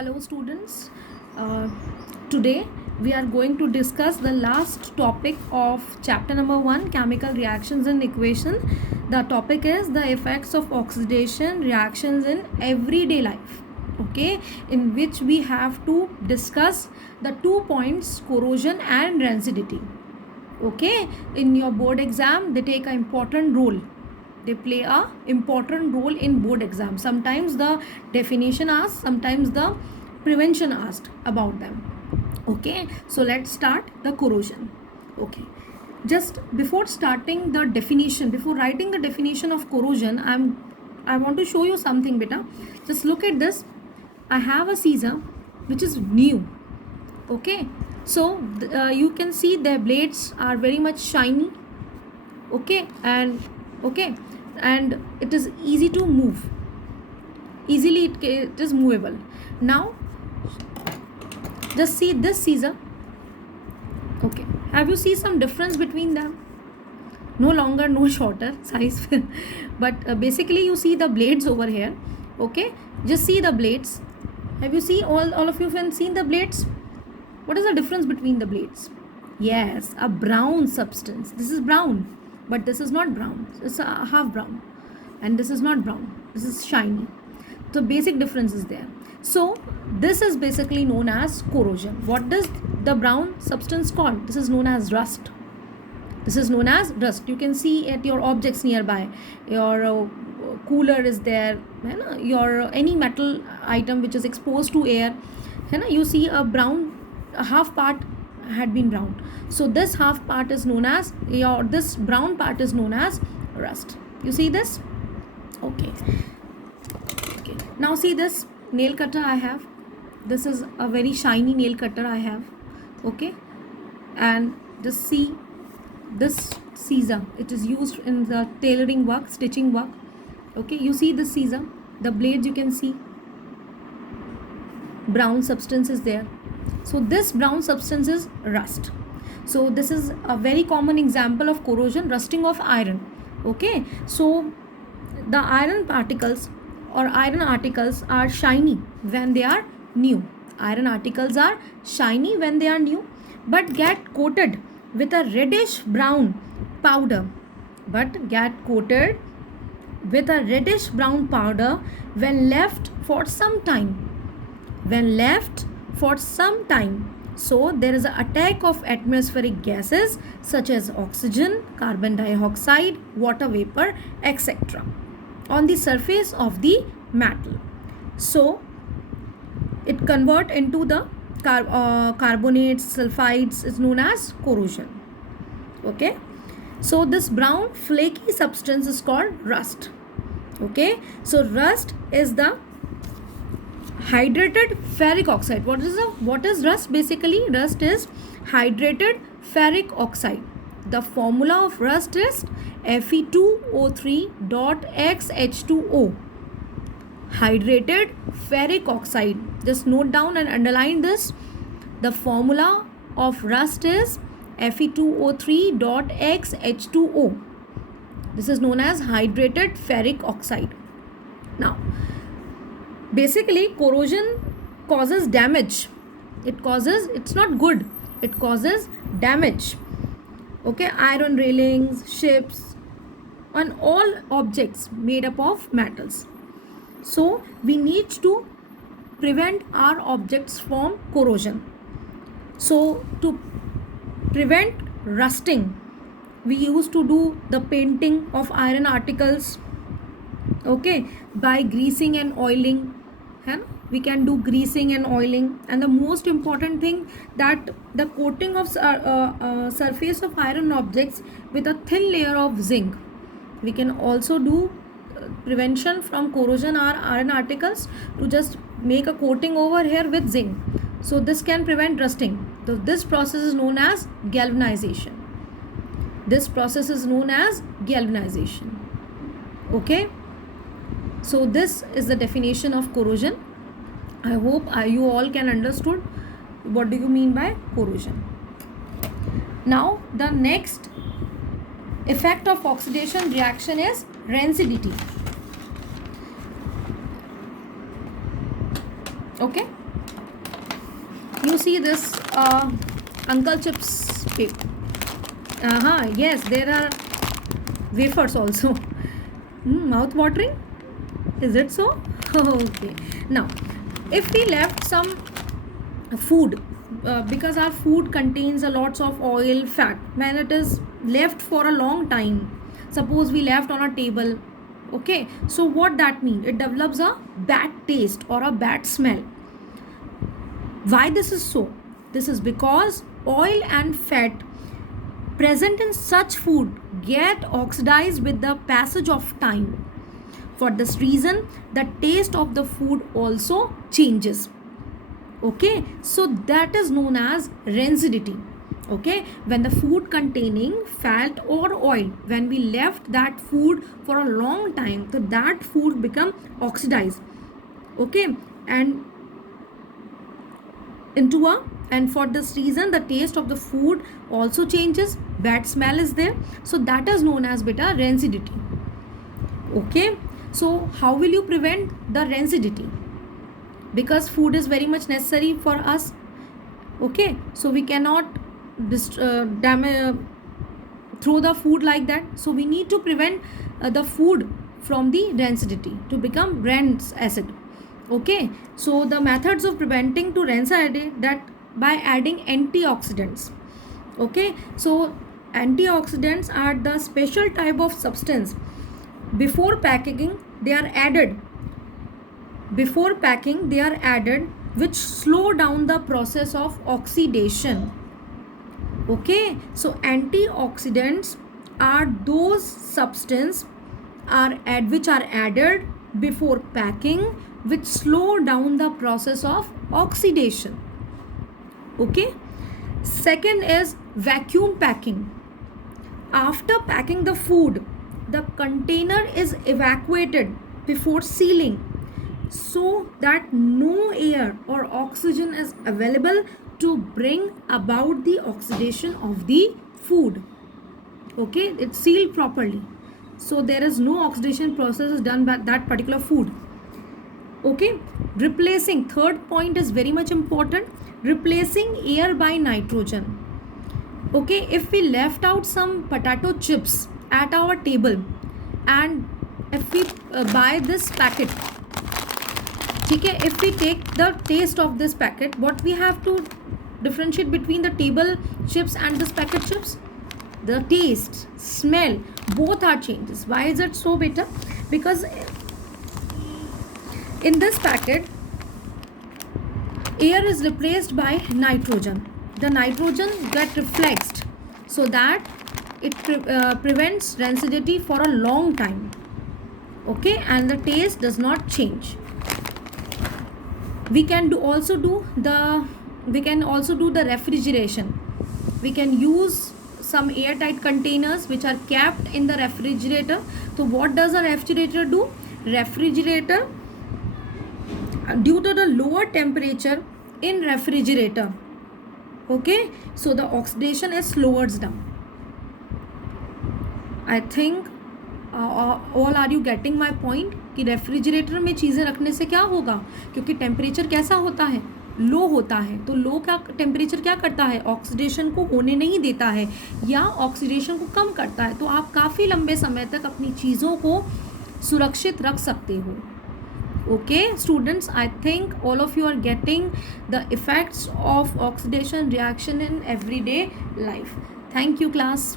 Hello students. Uh, Today we are going to discuss the last topic of chapter number 1, chemical reactions and equation. The topic is the effects of oxidation reactions in everyday life. Okay, in which we have to discuss the 2 points, corrosion and rancidity. Okay, in your board exam they take an important role. They play a important role in board exam. Sometimes the definition asked, sometimes the prevention asked about them. Okay, so let's start the corrosion. Okay, just before starting the definition, before writing the definition of corrosion, I want to show you something, beta. Just look at this. I have a scissor which is new. Okay, so you can see the blades are very much shiny. Okay, and it is easy to move easily. It is movable. Now just see this scissor. Okay, have you seen some difference between them? No longer, no shorter size but basically you see the blades over here. Okay, just see the blades. Have you seen, all of you have seen the blades? What is the difference between the blades? Yes, a brown substance. This is brown, but this is not brown. It's a half brown, and this is not brown. This is shiny. So basic difference is there. So this is basically known as corrosion. What does the brown substance called? This is known as rust. This is known as rust. You can see at your objects nearby. Your cooler is there. Your any metal item which is exposed to air. You see a brown, a half part had been brown. So this half part is known as, this brown part is known as rust. You see this? Okay. Now see this nail cutter I have. This is a very shiny nail cutter I have. Okay, and just see this scissor. It is used in the tailoring work, stitching work. Okay, you see this scissor, the blades you can see brown substance is there. So this brown substance is rust. So this is a very common example of corrosion, rusting of iron. Okay, so the iron particles or iron articles are shiny when they are new. Iron articles are shiny when they are new, but get coated with a reddish brown powder. When left for some time. So there is an attack of atmospheric gases such as oxygen, carbon dioxide, water vapor, etc. on the surface of the metal. So it convert into the carbonates, sulfides, is known as corrosion. Okay, so this brown flaky substance is called rust. Okay, so rust is the hydrated ferric oxide. What is rust? Basically rust is hydrated ferric oxide. The formula of rust is Fe2O3.XH2O. Hydrated ferric oxide. Just note down and underline this. The formula of rust is Fe2O3.XH2O. This is known as hydrated ferric oxide. Now basically corrosion causes damage. It's not good, it causes damage. Okay, iron railings, ships, and all objects made up of metals. So we need to prevent our objects from corrosion. So to prevent rusting, we used to do the painting of iron articles, okay, by greasing and oiling. We can do greasing and oiling. And the most important thing, that the coating of surface of iron objects with a thin layer of zinc. We can also do prevention from corrosion or iron articles to just make a coating over here with zinc. So this can prevent rusting. So this process is known as galvanization. Okay, so this is the definition of corrosion. I hope you all can understood what do you mean by corrosion. Now the next effect of oxidation reaction is rancidity. Okay, you see this Uncle Chips paper. Yes, there are wafers also. Mouth watering, is it so? Okay, now if we left some food, because our food contains a lots of oil, fat, when it is left for a long time, suppose we left on a table, okay, so what that means, it develops a bad taste or a bad smell. Why this is so? This is because oil and fat present in such food get oxidized with the passage of time. For this reason, the taste of the food also changes. Okay, so that is known as rancidity. Okay, when the food containing fat or oil, when we left that food for a long time, so that food become oxidized. Okay, and into a, and for this reason the taste of the food also changes, bad smell is there, so that is known as beta rancidity. Okay, so how will you prevent the rancidity? Because food is very much necessary for us. Okay, so we cannot throw the food like that, so we need to prevent the food from the rancidity to become rancid. Okay, so the methods of preventing to rancidity, that by adding antioxidants. Okay, so antioxidants are the special type of substance before packaging they are added, which slow down the process of oxidation. Okay, so antioxidants are those substances which are added before packing, which slow down the process of oxidation. Okay, second is vacuum packing. After packing the food, the container is evacuated before sealing, so that no air or oxygen is available to bring about the oxidation of the food. Okay, it's sealed properly, so there is no oxidation process is done by that particular food. Okay, replacing, third point is very much important, replacing air by nitrogen. Okay, if we left out some potato chips at our table, and if we buy this packet, okay, if we take the taste of this packet, what we have to differentiate between the table chips and this packet chips? The taste, smell, both are changes. Why is it so, beta? Because in this packet, air is replaced by nitrogen. The nitrogen get reflexed, so that it prevents rancidity for a long time. Okay, and the taste does not change. We can also do the refrigeration. We can use some airtight containers which are kept in the refrigerator. So what does a refrigerator do? Refrigerator, due to the lower temperature in refrigerator, okay, so the oxidation is slows down. I think all are you getting my point कि refrigerator में चीज़ें रखने से क्या होगा, क्योंकि temperature कैसा होता है, लो होता है, तो लो का टेम्परेचर क्या करता है, ऑक्सीडेशन को होने नहीं देता है या ऑक्सीडेशन को कम करता है, तो आप काफ़ी लंबे समय तक अपनी चीज़ों को सुरक्षित रख सकते हो. Okay, students, I think all of you are getting the effects of oxidation reaction in everyday life. Thank you, class.